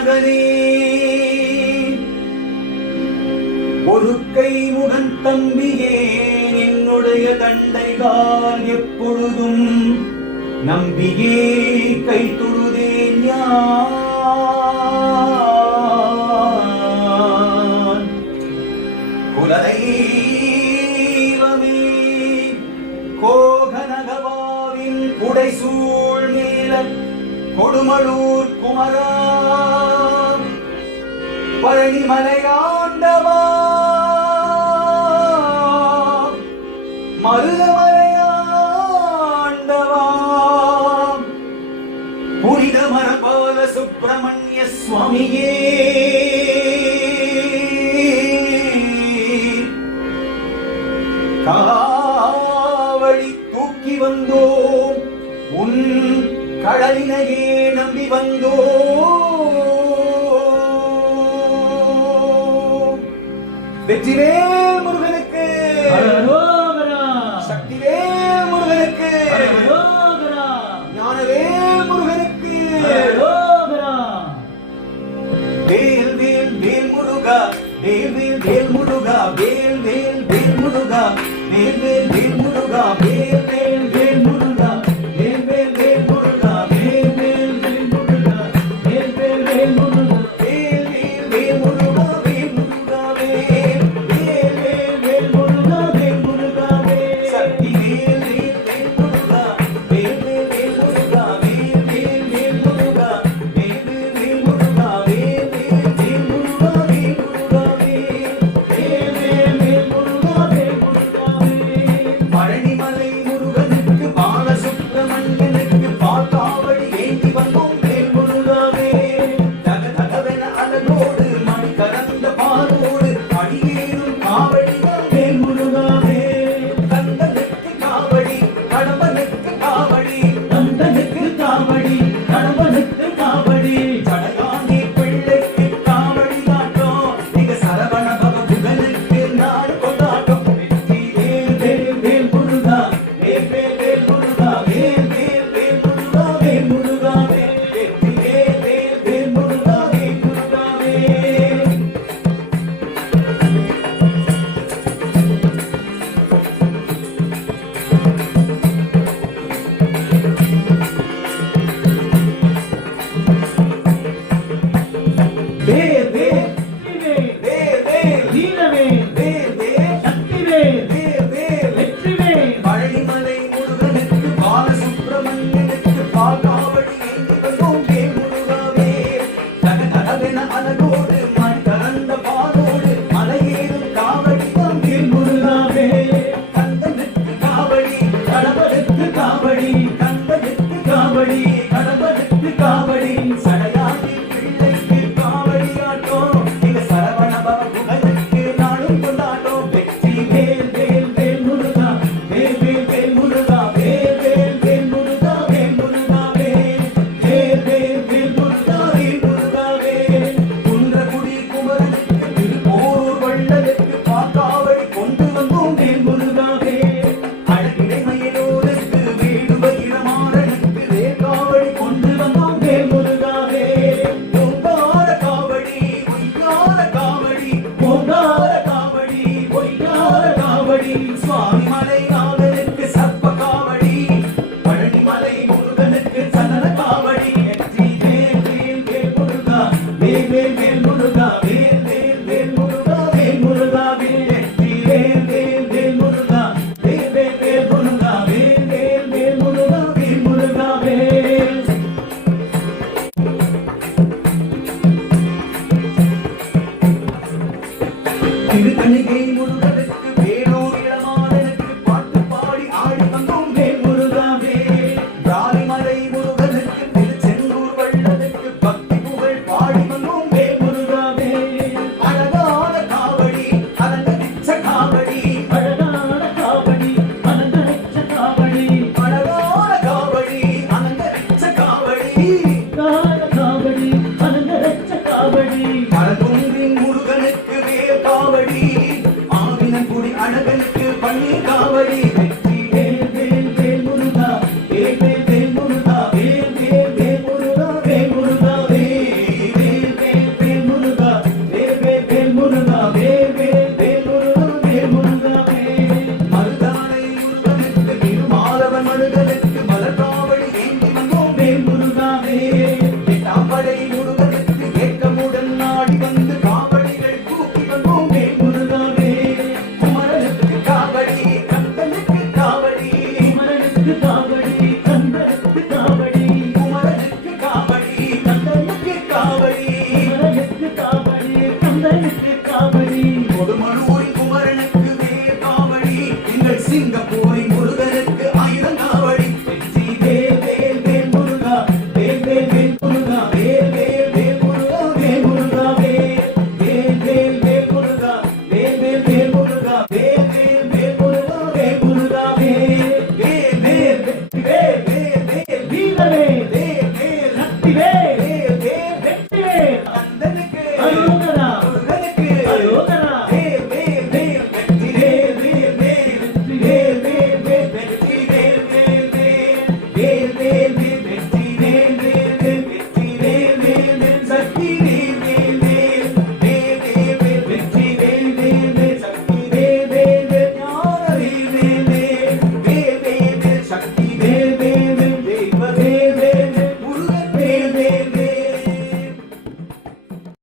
மகனே ஒரு கை முகன் தம்பியே என்னுடைய தண்டைகால் எப்பொழுதும் நம்பியே கை தொழுதேன் யான் குலதெய்வமே கோகனகவாவின் புடைசூழ் மேல கொடுமளூர் குமரா பழனிமலையாண்டவா மருதமலையாண்டவா புனித மரபால சுப்பிரமணிய சுவாமியே காவடி தூக்கி வந்தோம் உன் கடலினையே நம்பி வந்தோம் வெற்றிவேல் முருகனுக்கு சக்திவேல் முருகனுக்கு ஞானவேல் முருகனுக்கு வேல் வேல் வேல் முருகா வேல் வேல் வேல் முருகா வேல் வேல் வேல் முருகா வேல் வேல் வேல் முருகா வேல் வேல் வேல் முருகா வேல் வேல் வேல் முருகா வேல் வேல் வேல் முருகா வேல் வேல் வேல் முருகா வேல் வேல் வேல் முருகா வேல் முருகா வேல் வேல் வேல் முருகா வேல் முருகா வேல் சக்தி வேல் வேல் வேல் முருகா வேல் வேல் வேல் முருகா வேல் வேல் வேல் முருகா வேல் வேல் வேல் முருகா வேல் வேல் வேல் முருகா வேல் முருகா வேல் வேல் வேல் முருகா வேல் முருகா வேல் பழனிமலை முருகனுக்கு பாலசுப்பிரமணியனுக்கு பால்காவடி ஏந்தி வந்தோம் வேல் முருகா வேல் தக தகவென அலகோடு மணி கலந்த பாலோடு அடியேறும் காவடி வேல் முருகா வேல் கந்தனுக்கு காவடி கடம்பனுக்கு காவடி கந்தனுக்கு காவடி கடம்பனுக்கு காவடி ஜடகானி பிள்ளைக்கு காவடி காட்டும் மிக சரவண பவ புகனுக்கு நாடு கொண்டாட்டம் வெற்றி வேல் வேல் வேல் முருகா வேல் வேல் வேல் முருகா வேல் வேல் வேல் முருகா வேல் முருகா வேல் வெற்றி வேல் வேல் வேல் முருகா வேல் முருகா வேல் வேல் வேல் வேல் வேல் வீரவேல் வேல் வேல் சக்திவேல் வேல் வேல் வெற்றிவேல் பழனிமலை முருகனுக்கு பாலசுப்பிரமணியனுக்கு பால்காவடி ஏந்தி வந்தோம் வேல் முருகா வேல் தக தகவென அலகோடு மண் கலந்த பாலோடு மலையேறும் காவடி வேல் முருகா வேல் கந்தனுக்கு காவடி கடம்பனுக்கு காவடி கந்தனுக்கு காவடி கடம்பனுக்கு காவடி